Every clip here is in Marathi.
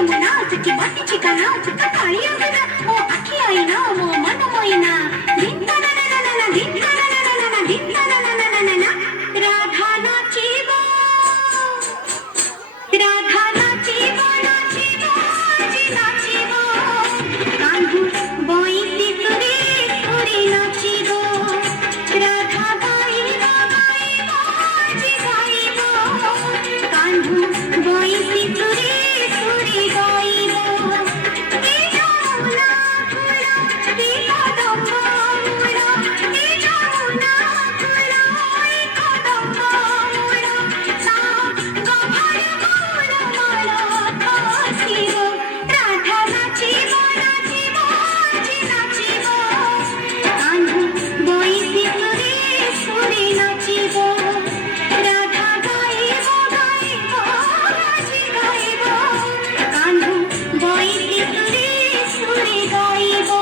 यमुना तुझी वाटी ठिकाणा तुझा काळी अंगना ओ आखी आईना ओ मन मोईना धिंता ना ना ना ना धिंता ना ना ना ना धिंता ना ना ना ना ना राधा नाचिबो राधा नाचिबो नाचिबो जी नाचिबो कान्हू बइती तुरी तुरी नाचिबो राधा गाइबो गाइबो जी गाइबो कान्हू बइती तुरी तुरी गाइबो ए यमुना फुलो ए कदम्ब मूलो ए यमुना फुलो ए कदम्ब मूलो ता गभर मूल माला आसिबो राधा नाचिबो नाचिबो जी नाचिबो कान्हू बइती तुरी तुरी नाचिबो राधा गाइबो गाइबो जी गाइबो कान्हू बइती तुरी तुरी गाइबो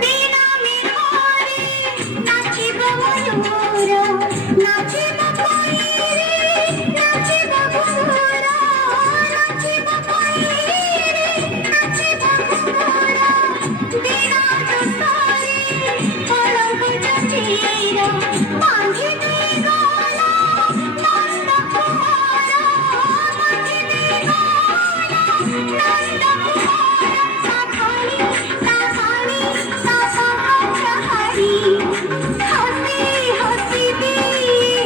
बीना में हरे नाचिबो मयूर नाचिबो कोइरे नाचिबो घुंघरू नाचिबो कोइरे नाचिबो घुंघरू बीना जसरे पलंग जंजीर बांधी दे गला नंद कुमार बांधी दे गला नंद कुमार साथानी साथानी साथानी हसी हसी दी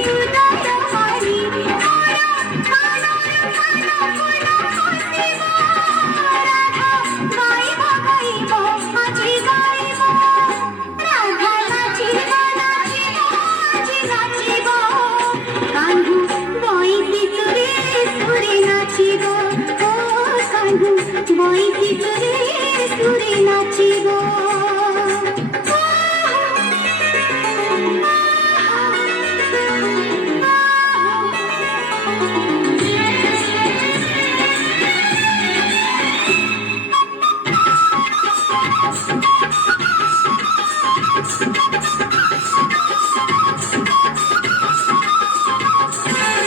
हृदय हरी काना काना काना काना हसीबो राधा गाइबो गाइबो আজি गाइबो राधा नाचिबो नाचिबो আজি नाचिबो कान्हू बइती तुरी तुरी नाचिबो ओ कान्हू बइती तुरी तुरी नाचिबो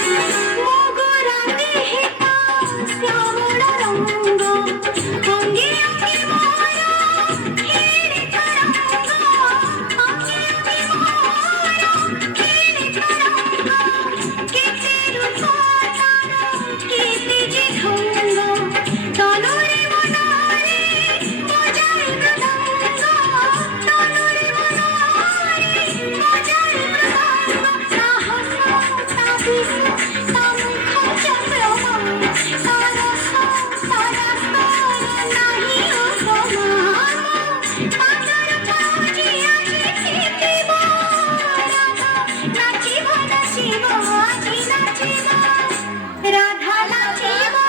मोगरा देहता श्यामळ रंग अंगी अंगी मोरा खेळी तरंग अंगी अंगी मोरा खेळी तरंग किती रूप तारो किती जी ढंग तनुरे मनारे बजाय मृदंग तनुरे मनारे बजाय मृदंग साहस ताबिस तामुख चक्रमा सारस सारस नाही उपमान पातर पाजी আজি खेतिबो राधा नाचिबो नाचिबो আজি नाचिबो राधा नाचिबो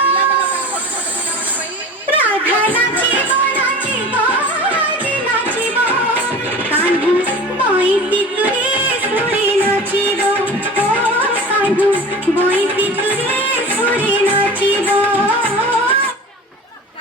राधा नाचिबो नाचिबो আজি नाचिबो कान्हू बइती तुरी तुरी नाचिबो ओ कान्हू बइती तुरी तुरी